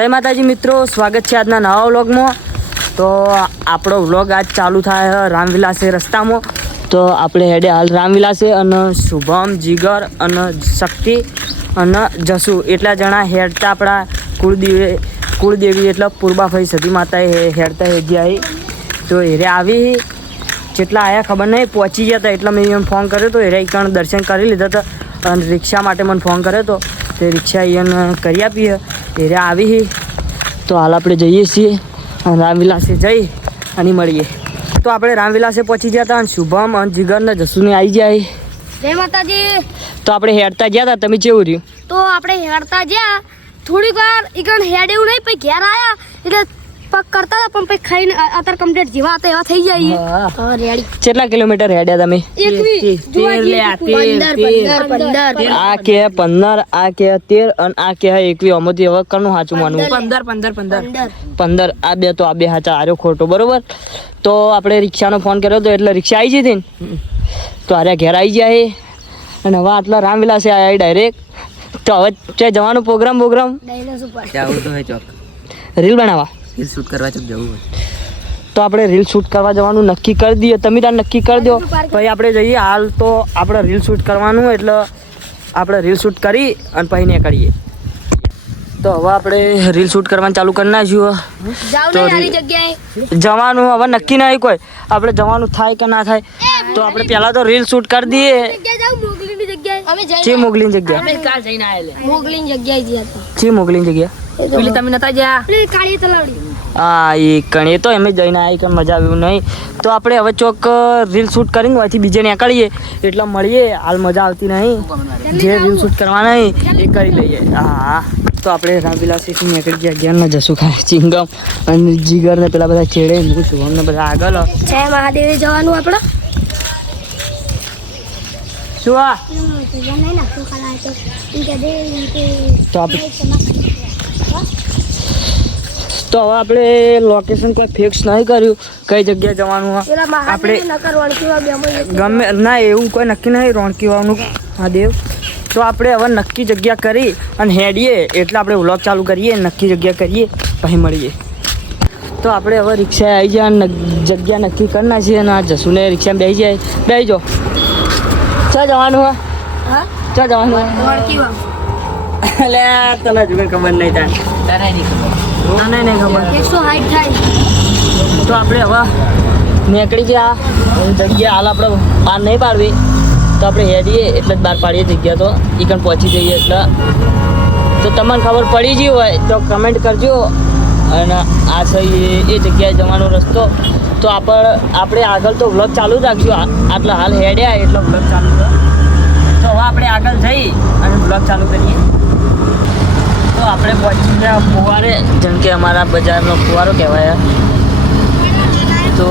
જય માતાજી મિત્રો, સ્વાગત છે આજના નવા વ્લોગમાં। તો આપણો વ્લોગ આજ ચાલુ થાય રામવિલાસે રસ્તામાં। તો આપણે હેડે હાલ રામવિલાસે અને શુભમ, જીગર અને શક્તિ અને જસુ એટલા જણા હેડતા આપણા કુળદેવી એટલે પૂર્બાભાઈ સતી માતાએ હેડતા હેડ્યા। તો હેરે આવી જેટલા આવ્યા ખબર નહીં, પહોંચી ગયા હતા એટલે મેં એને ફોન કર્યો તો હેરે એકણ દર્શન કરી લીધા હતા અને રિક્ષા માટે મને ફોન કર્યો હતો તે રિક્ષા એને કરી આપી। હેરે આવી તો હાલ આપણે જઈએ છીએ રામવિલાસે જઈ અને મળીએ। તો આપણે રામવિલાસે પહોંચી ગયા હતા અને શુભમ અને જીગર ને જસુને આવી જાય। જય માતાજી। તો આપણે હેડતા ગયા હતા, તમે કેવું રહ્યું? તો આપણે હેડતા ગયા થોડીક વાર એકણ હેડ એવું નહીં, પછી ઘેર આવ્યા એટલે પગ કરતા હતા પણ પછી ખાઈને અત્યારે કમ્પ્લીટ જેવા હતા એવા થઈ જાય। રેડી કેટલા કિલોમીટર હેડ્યા તમે? 21 આ કે 15, આ કે 13 અને આ કે 21। આમાંથી હવે કનું સાચું માનવું? 15। આ બે તો આ બે સાચા, આર્યો ખોટો બરોબર। તો આપણે રિક્ષાનો ફોન કર્યો હતો એટલે રિક્ષા આવી જતી ને તો આર્યા ઘેર આવી જાય અને હવે આટલા રામવિલાસે આવ્યા ડાયરેક્ટ। તો હવે ત્યાં જવાનો પ્રોગ્રામ રીલ બનાવવા શૂટ કરવા જવું હોય તો આપણે રીલ શૂટ કરવા જવાનું નક્કી કરી દઈએ। તમે તાર નક્કી કરી દો પછી આપણે જઈએ। હાલ તો આપણે રીલ શૂટ કરવાનું એટલે આપણે રીલ શૂટ કરી અને પછી નીકળીએ। તો હવે આપણે રીલ શૂટ કરવાનું ચાલુ કરી નાખ્યું। જવાનું હવે નક્કી નહીં કોઈ, આપણે જવાનું થાય કે ના થાય તો આપણે પહેલાં તો રીલ શૂટ કરી દઈએ। મોગલીની જગ્યા પેલી તમે નતા ગયા કાળી તલાવડી હા એ કણે તો એમ જઈને આવી કે મજા આવ્યું નહીં। તો આપણે હવે ચોક રીલ શૂટ કરીને અહીંથી બીજે નીકળીએ એટલે મળીએ। હાલ મજા આવતી નહીં, જે રીલ શૂટ કરવા નહીં એ કરી લઈએ। હા તો આપણે રામવિલાસથી નીકળી ગયા। જ્ઞાનના જસુ ખાય ચિંગમ અને જીગરને પેલા બધા છેડે, હું છું અમને બધા આગળ જય મહાદેવે જવાનું આપણે શું આ તો હવે આપણે લોકેશન કોઈ ફિક્સ નહીં કર્યું કઈ જગ્યાએ જવાનું। આપણે ગમે ના એવું કોઈ નક્કી નહીં રોણકી વાવનું મહાદેવ। તો આપણે હવે નક્કી જગ્યા કરી અને હેડીએ એટલે આપણે વ્લોગ ચાલુ કરીએ, નક્કી જગ્યા કરીએ પછી મળીએ। તો આપણે હવે રિક્ષા આવી જાય, જગ્યા નક્કી કરી નાખીએ અને આ જસુને રિક્ષામાં બેસી જાય। બેસી જાઓ, ચા જવાનું હા ચા જવાનું એટલે તને જ ખબર નહીં તારે નહીં ખબર। તો આપણે હવે નીકળી ગયા જગ્યા। હાલ આપણે બહાર નહીં પાડવી તો આપણે હેડીએ એટલે જ બહાર પાડીએ જગ્યા। તો એ પણ પહોંચી જઈએ એટલે તો તમને ખબર પડી ગઈ હોય તો કમેન્ટ કરજો અને આ સહી એ જગ્યાએ જવાનો રસ્તો। તો આપણે આગળ તો વ્લોગ ચાલુ જ રાખશું। આટલા હાલ હેડ્યા એટલે વ્લોગ ચાલુ છે। તો હવે આપણે આગળ જઈ અને વ્લોગ ચાલુ કરીએ। તો આપણે પહોંચી ગયા ફુવારે, જેમ કે અમારા બજારનો ફુવારો કહેવાય। તો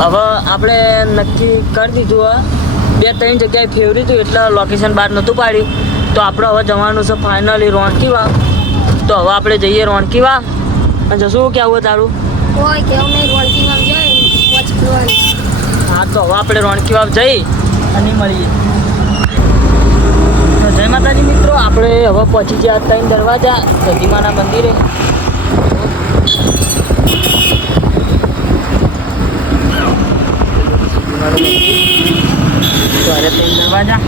હવે આપણે નક્કી કરી દીધું, 2-3 જગ્યાએ ફેવરી હતું એટલે લોકેશન બહાર નહોતું પાડ્યું। તો આપણે હવે જવાનું છે ફાઇનલી રોણકી વાવ। તો હવે આપણે જઈએ રોણકી વાવ અને જશું કેવું તારું? હા તો હવે આપણે રોણકી વાવ જઈ અને મળીએ। જય માતાજી મિત્રો, આપણે હવે પહોંચી ગયા 3 દરવાજા સતીમાના મંદિરે। તો અરે 3 દરવાજા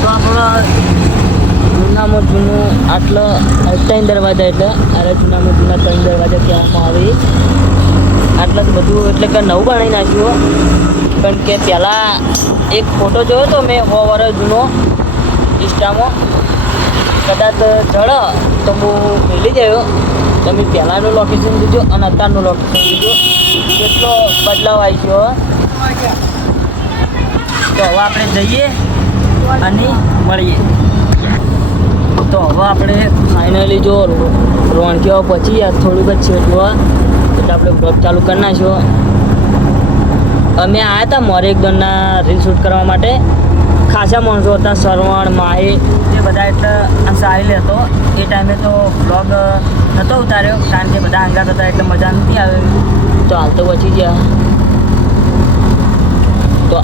તો આપણો જૂનામાં જૂનું આટલો 3 દરવાજા એટલે અરે જૂનામાં જૂના 3 દરવાજા કહેવામાં આવે। આટલા તો બધું એટલે કે નવું બનાવી નાખ્યું। કારણ કે પહેલાં એક ફોટો જોયો તો મેં 100 વર્ષ જૂનો ઇન્સ્ટામાં, કદાચ જળ તો હું ભૂલી ગયો। તમે પહેલાંનું લોકેશન જોજો અને અત્યારનું લોકેશન જોજો, કેટલો બદલાવ આવી ગયો। તો હવે આપણે જઈએ અને મળીએ। તો હવે આપણે ફાઇનલી જો રોણકી વાવ પહોંચી ગયા, થોડુંક જ છે એટલે આપણે બ્લોગ ચાલુ કરી નાખ્યો। અમે આવ્યા હતા મોરેકદોનના રીલ શૂટ કરવા માટે। ખાસા માણસો હતા, સરવણ, માહી એ બધા એટલે સાહિલ હતો। એ ટાઈમે તો બ્લોગ નહોતો ઉતાર્યો કારણ કે બધા અંગાત હતા એટલે મજા નથી આવી। તો હાલ તો પહોંચી ગયા। તો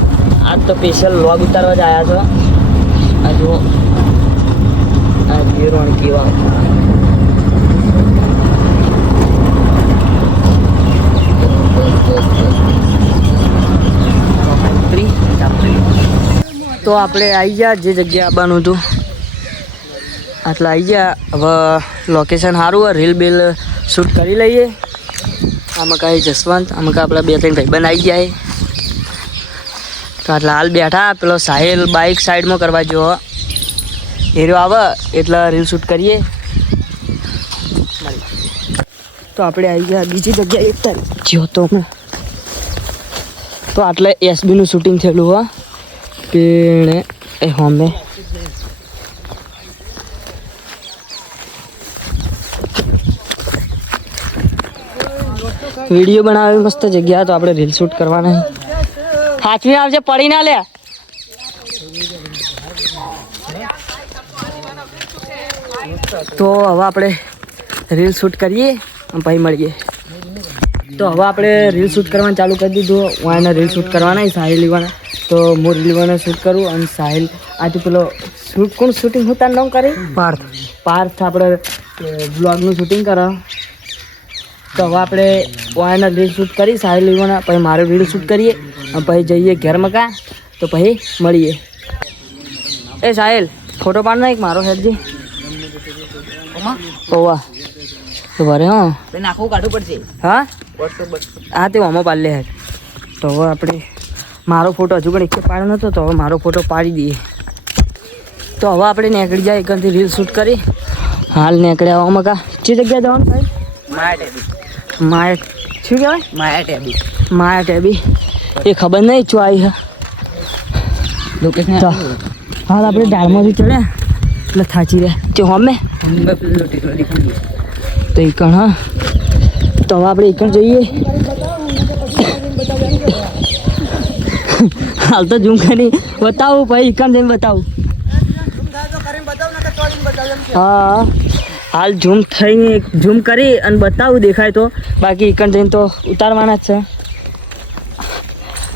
આજ તો સ્પેશિયલ બ્લોગ ઉતારવા જ આવ્યા છો। આ જુઓ આ રોણકી વાવ। તો આપણે આવી ગયા જે જગ્યા આવવાનું હતું આટલા આવી ગયા. હવે લોકેશન સારું હોય, રીલ બિલ શૂટ કરી લઈએ. આમાં કાંઈ જસવંત, આમાં કાંઈ આપણા 2-3 ભાઈબંધ આવી ગયા છે. તો આટલા હાલ બેઠા. પેલો સાહિલ બાઇક સાઈડમાં કરવા જો હીરો આવે એટલે રીલ શૂટ કરીએ. તો આપણે આવી ગયા બીજી જગ્યાએ 1 તારીખ જ્યો તો હમણાં. તો આટલે એસબીનું શૂટિંગ થયેલું હો પેણે એ હોમે. વિડીયો બનાવે મસ્ત જગ્યા. તો આપણે રીલ શૂટ કરવાના. હાથવી આવજે, પડી ના લે. તો હવે આપણે રીલ શૂટ કરીએ અને પછી મળીએ. તો હવે આપણે રીલ શૂટ કરવાનું ચાલુ કરી દીધું. હું એને રીલ શૂટ કરવાના સાહિલ લીવાના. તો હું રીલ લીવાના શૂટ કરું અને સાહિલ આજે પેલો શૂટ કોણ શૂટિંગ હું તાર નામ કરી પાર્થ આપણે બ્લોગનું શૂટિંગ કરે. તો હવે આપણે વાયના રીલ શૂટ કરી સાહિલ લીવાના, પછી મારે રીલ શૂટ કરીએ અને પછી જઈએ ઘેર મકા. તો પછી મળીએ. એ સાહિલ ફોટો પાડ ના એક મારો હેડજી. ઓવા તો ભરે હા નાખવું કાઢવું પડશે. હા હા તે આમાં પાડ લે હેડ. તો હવે આપણે મારો ફોટો હજુ પણ એક પાડ્યો નહોતો, તો હવે મારો ફોટો પાડી દઈએ. તો હવે આપણે નીકળી જાય એકથી રીલ શૂટ કરી. હાલ નીકળ્યા આવા મકા. જે જગ્યાએ જવાનું થાય માયા શું કહેવાય માયા ટેબી એ ખબર નહીં શું આવી છે લોકેશન. હાલ આપણે ડાળમાંથી ચડ્યા એટલે થાચી રહ્યા તે હોમે તો એકણ. હા તો હવે આપણે એકણ જઈએ. હાલ તો ઝૂમ કરી બતાવું ભાઈ એકણ જઈને બતાવું. હા હાલ ઝૂમ થઈને ઝૂમ કરી અને બતાવું દેખાય તો. બાકી એકણ જઈને તો ઉતારવાના જ છે.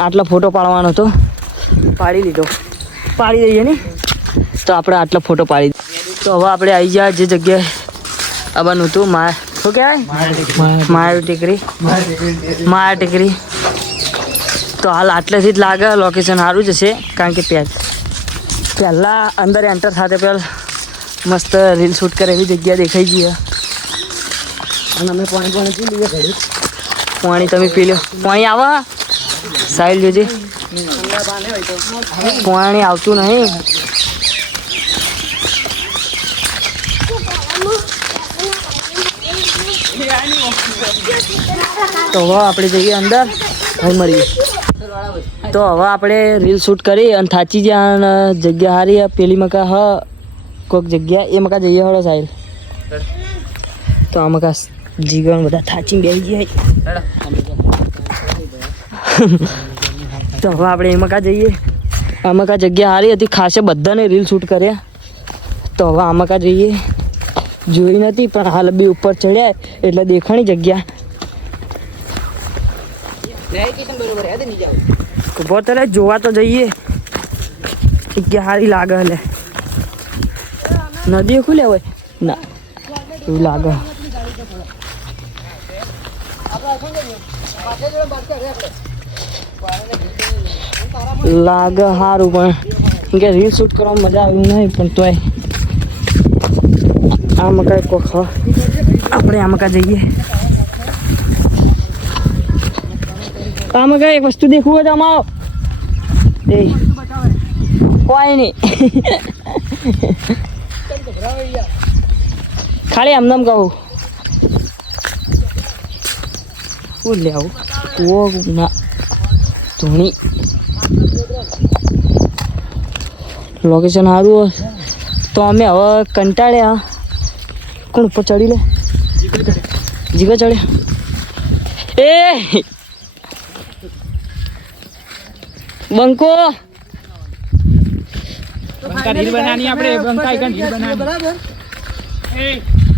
આટલો ફોટો પાડવાનો તો પાડી દીધો. પાડી દઈએ ને તો આપણે આટલો ફોટો પાડી. તો હવે આપણે આવી ગયા જે જગ્યાએ આવવાનું હતું. શું કહેવાય માયા ટેકરી. તો હાલ આટલેથી જ લાગે લોકેશન સારું જ હશે. કારણ કે પહેલાં અંદર એન્ટર સાથે પહેલાં મસ્ત રીલ શૂટ કરે એવી જગ્યા દેખાઈ ગઈ. અને અમે પાણી પી લઈએ ઘડી. પાણી તમે પી લો. પાણી આવે સાઈલ જોજે. પાણી આવતું નહીં. તો હવે આપણે જઈએ અંદર હવે મળીએ. તો હવે આપણે રીલ શૂટ કરી અને થાચી ગયા અને જગ્યા સારી પેલી મકા હ કોઈક જગ્યા એ મકા જઈએ હળો સાહેબ. તો આ મકા જીગણ બધા થાચીને બેસી જાય. તો હવે આપણે એ મકા જઈએ. આ મકા જગ્યા સારી હતી ખાસે બધાને રીલ શૂટ કર્યા. તો હવે આ મકા જઈએ. જોઈ નથી પણ હાલ બી ઉપર ચડ્યા એટલે દેખાણી જગ્યા. ઉભો તો જોવા તો જઈએ. જગ્યા સારી લાગે. એટલે નદી ખુલે હોય ના એવું લાગે. લાગે સારું પણ કે રીલ શૂટ કરવામાં મજા આવ્યું નહીં. પણ તોય આ મકા કોખ આપણે આ મકા જઈએ. આમાં કઈ એક વસ્તુ દેખવું હોય તો આમાં એ કોઈ નહીં. ખાલી આમ નામ કહું શું લે આવું કૂવો ના ધોણી. લોકેશન સારું હોય તો અમે હવે કંટાળ્યા. કોણ ઉપર ચડી લે જીગો ચડ્યા. એ બંકો રીલ બનાવવાની આપણે બંકા રીલ બનાવવાની બરાબર.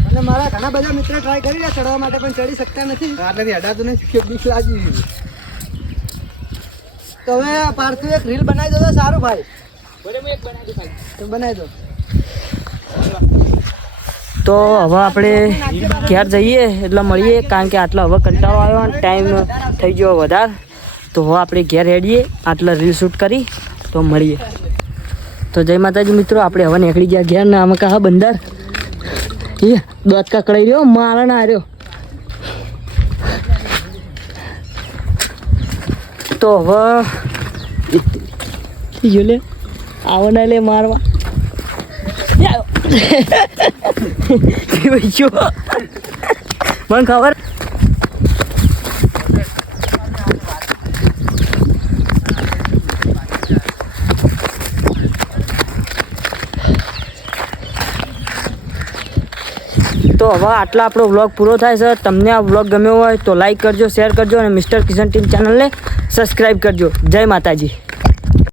અને મારા ઘણા બધા મિત્રો ટ્રાય કરી રહ્યા ચડવા માટે પણ ચડી શકતા નથી. આટલેથી અડાતું નથી. બીક લાગી. તો હવે પાર્થુ એક રીલ બનાવી દો તો સારું ભાઈ. તો બનાવી દો. તો હવે આપણે ઘેર જઈએ એટલે મળીએ. કારણ કે આટલો હવે કંટાળો આવ્યો અને ટાઈમ થઈ ગયો વધારે. તો હવે આપણે ઘેર હેડીએ. આટલા રીલ શૂટ કરી તો મળીએ. તો જય માતાજી મિત્રો, આપણે હવે નીકળી ગયા ઘેર ને આમાં કહા બંદર એ દોત કકડાઈ રહ્યો મારા ના રહ્યો. તો હવે લે આવો ના લે મારવા મને ખબર. તો હવે આટલા આપણો વ્લોગ પૂરો થાય છે. તમને આ વ્લોગ ગમ્યો હોય તો લાઈક કરજો, શેર કરજો અને મિસ્ટર કિશન ટીમ ચેનલને સબસ્ક્રાઈબ કરજો. જય માતાજી.